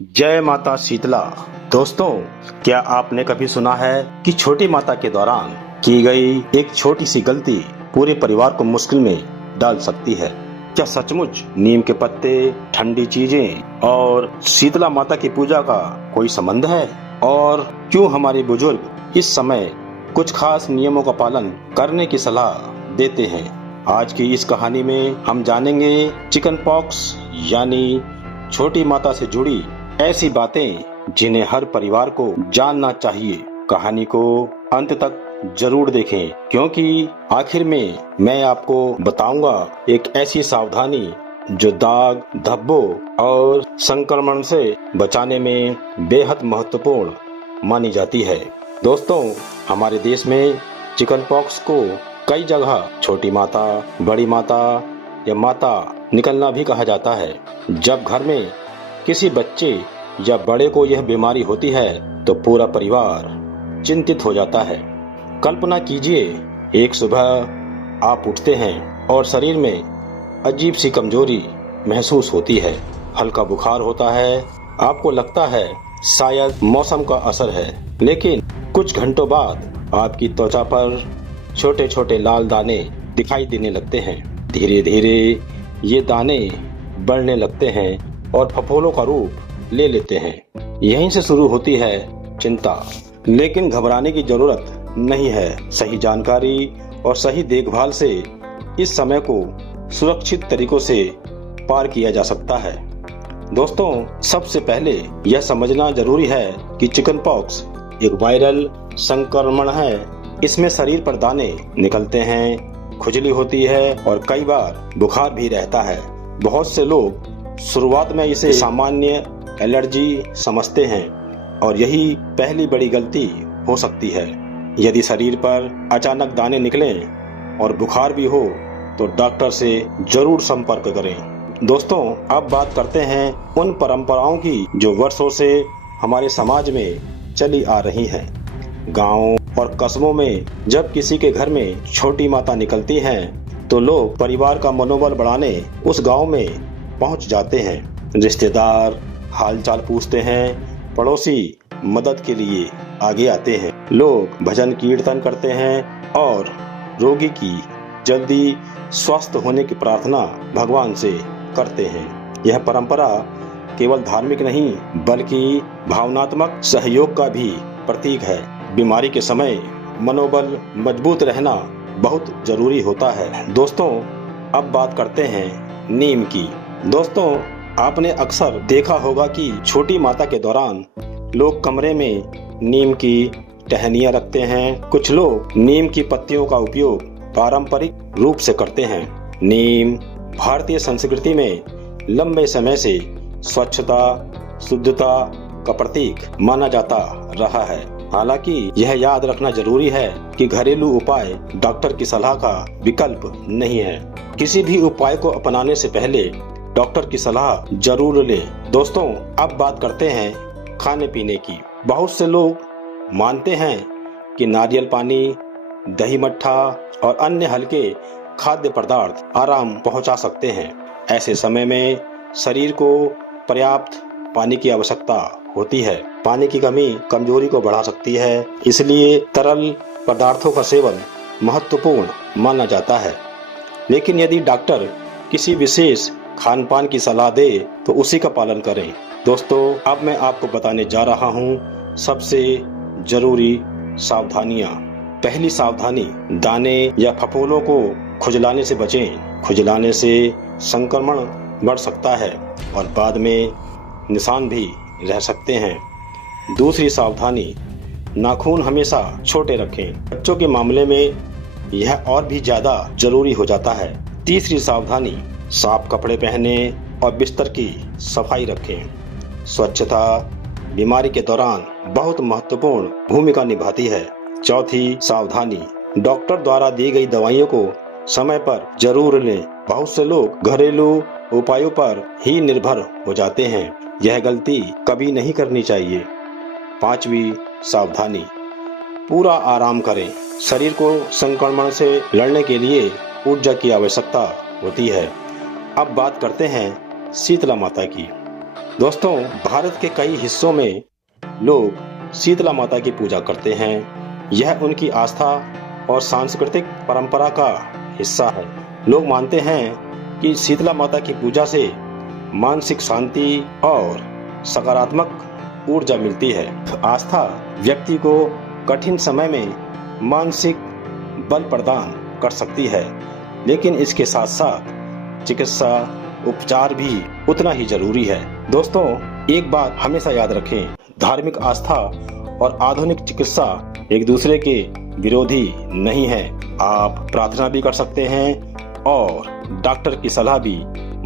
जय माता शीतला। दोस्तों, क्या आपने कभी सुना है कि छोटी माता के दौरान की गई एक छोटी सी गलती पूरे परिवार को मुश्किल में डाल सकती है? क्या सचमुच नीम के पत्ते, ठंडी चीजें और शीतला माता की पूजा का कोई संबंध है? और क्यों हमारे बुजुर्ग इस समय कुछ खास नियमों का पालन करने की सलाह देते हैं? आज की इस कहानी में हम जानेंगे चिकन पॉक्स यानी छोटी माता से जुड़ी ऐसी बातें जिन्हें हर परिवार को जानना चाहिए। कहानी को अंत तक जरूर देखें, क्योंकि आखिर में मैं आपको बताऊंगा एक ऐसी सावधानी जो दाग, धब्बों और संक्रमण से बचाने में बेहद महत्वपूर्ण मानी जाती है। दोस्तों, हमारे देश में चिकन पॉक्स को कई जगह छोटी माता, बड़ी माता या माता निकलना भी कहा जाता है। जब घर में किसी बच्चे या बड़े को यह बीमारी होती है तो पूरा परिवार चिंतित हो जाता है। कल्पना कीजिए, एक सुबह आप उठते हैं और शरीर में अजीब सी कमजोरी महसूस होती है। हल्का बुखार होता है, आपको लगता है शायद मौसम का असर है, लेकिन कुछ घंटों बाद आपकी त्वचा पर छोटे छोटे लाल दाने दिखाई देने लगते हैं। धीरे धीरे ये दाने बढ़ने लगते हैं और फफोलों का रूप ले लेते हैं। यहीं से शुरू होती है चिंता, लेकिन घबराने की जरूरत नहीं है। सही जानकारी और सही देखभाल से इस समय को सुरक्षित तरीकों से पार किया जा सकता है। दोस्तों, सबसे पहले यह समझना जरूरी है कि चिकन पॉक्स एक वायरल संक्रमण है। इसमें शरीर पर दाने निकलते हैं, खुजली होती है और कई बार बुखार भी रहता है। बहुत से लोग शुरुआत में इसे सामान्य एलर्जी समझते हैं और यही पहली बड़ी गलती हो सकती है। यदि शरीर पर अचानक दाने निकलें और बुखार भी हो तो डॉक्टर से जरूर संपर्क करें। दोस्तों, अब बात करते हैं उन परंपराओं की जो वर्षों से हमारे समाज में चली आ रही हैं। गाँव और कस्बों में जब किसी के घर में छोटी माता निकलती हैं तो लोग परिवार का मनोबल बढ़ाने उस गांव में पहुंच जाते हैं। रिश्तेदार हालचाल पूछते हैं, पड़ोसी मदद के लिए आगे आते हैं। लोग भजन कीर्तन करते हैं और रोगी की जल्दी स्वस्थ होने की प्रार्थना भगवान से करते हैं। यह परंपरा केवल धार्मिक नहीं बल्कि भावनात्मक सहयोग का भी प्रतीक है। बीमारी के समय मनोबल मजबूत रहना बहुत जरूरी होता है। दोस्तों, अब बात करते हैं नीम की। दोस्तों, आपने अक्सर देखा होगा कि छोटी माता के दौरान लोग कमरे में नीम की टहनियाँ रखते हैं। कुछ लोग नीम की पत्तियों का उपयोग पारंपरिक रूप से करते हैं। नीम भारतीय संस्कृति में लंबे समय से स्वच्छता, शुद्धता का प्रतीक माना जाता रहा है। हालांकि यह याद रखना जरूरी है कि घरेलू उपाय डॉक्टर की सलाह का विकल्प नहीं है। किसी भी उपाय को अपनाने से पहले डॉक्टर की सलाह जरूर लें। दोस्तों, अब बात करते हैं खाने पीने की। बहुत से लोग मानते हैं कि नारियल पानी, दही मट्ठा और अन्य हल्के खाद्य पदार्थ आराम पहुंचा सकते हैं। ऐसे समय में शरीर को पर्याप्त पानी की आवश्यकता होती है। पानी की कमी कमजोरी को बढ़ा सकती है, इसलिए तरल पदार्थों का सेवन महत्वपूर्ण माना जाता है। लेकिन यदि डॉक्टर किसी विशेष खान पान की सलाह दे तो उसी का पालन करें। दोस्तों, अब मैं आपको बताने जा रहा हूँ सबसे जरूरी सावधानियाँ। पहली सावधानी, दाने या फफोलों को खुजलाने से बचें। खुजलाने से संक्रमण बढ़ सकता है और बाद में निशान भी रह सकते हैं। दूसरी सावधानी, नाखून हमेशा छोटे रखें। बच्चों के मामले में यह और भी ज्यादा जरूरी हो जाता है। तीसरी सावधानी, साफ कपड़े पहने और बिस्तर की सफाई रखें। स्वच्छता बीमारी के दौरान बहुत महत्वपूर्ण भूमिका निभाती है। चौथी सावधानी, डॉक्टर द्वारा दी गई दवाइयों को समय पर जरूर लें। बहुत से लोग घरेलू उपायों पर ही निर्भर हो जाते हैं। यह गलती कभी नहीं करनी चाहिए। पांचवी सावधानी, पूरा आराम करें। शरीर को संक्रमण से लड़ने के लिए ऊर्जा की आवश्यकता होती है। अब बात करते हैं शीतला माता की। दोस्तों, भारत के कई हिस्सों में लोग शीतला माता की पूजा करते हैं। यह उनकी आस्था और सांस्कृतिक परंपरा का हिस्सा है। लोग मानते हैं कि शीतला माता की पूजा से मानसिक शांति और सकारात्मक ऊर्जा मिलती है। आस्था व्यक्ति को कठिन समय में मानसिक बल प्रदान कर सकती है, लेकिन इसके साथ साथ चिकित्सा उपचार भी उतना ही जरूरी है। दोस्तों, एक बात हमेशा याद रखें, धार्मिक आस्था और आधुनिक चिकित्सा एक दूसरे के विरोधी नहीं है। आप प्रार्थना भी कर सकते हैं और डॉक्टर की सलाह भी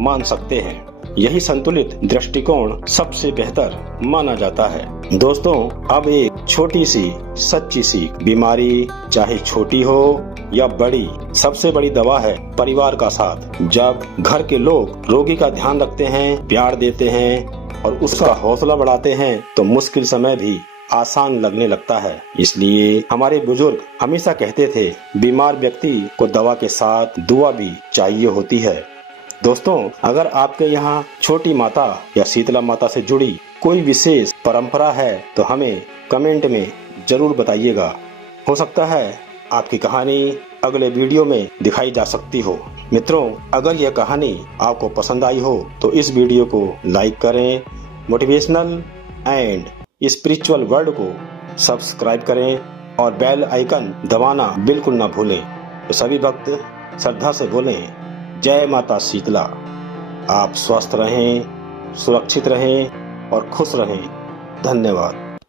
मान सकते हैं। यही संतुलित दृष्टिकोण सबसे बेहतर माना जाता है। दोस्तों, अब एक छोटी सी सच्ची सीख, बीमारी चाहे छोटी हो या बड़ी, सबसे बड़ी दवा है परिवार का साथ। जब घर के लोग रोगी का ध्यान रखते हैं, प्यार देते हैं और उसका हौसला बढ़ाते हैं तो मुश्किल समय भी आसान लगने लगता है। इसलिए हमारे बुजुर्ग हमेशा कहते थे, बीमार व्यक्ति को दवा के साथ दुआ भी चाहिए होती है। दोस्तों, अगर आपके यहाँ छोटी माता या शीतला माता से जुड़ी कोई विशेष परंपरा है तो हमें कमेंट में जरूर बताइएगा। हो सकता है आपकी कहानी अगले वीडियो में दिखाई जा सकती हो। मित्रों, अगर यह कहानी आपको पसंद आई हो तो इस वीडियो को लाइक करें, मोटिवेशनल एंड स्पिरिचुअल वर्ल्ड को सब्सक्राइब करें और बेल आइकन दबाना बिल्कुल ना भूलें। तो सभी भक्त श्रद्धा से बोलें, जय माता शीतला। आप स्वस्थ रहें, सुरक्षित रहें और खुश रहें। धन्यवाद।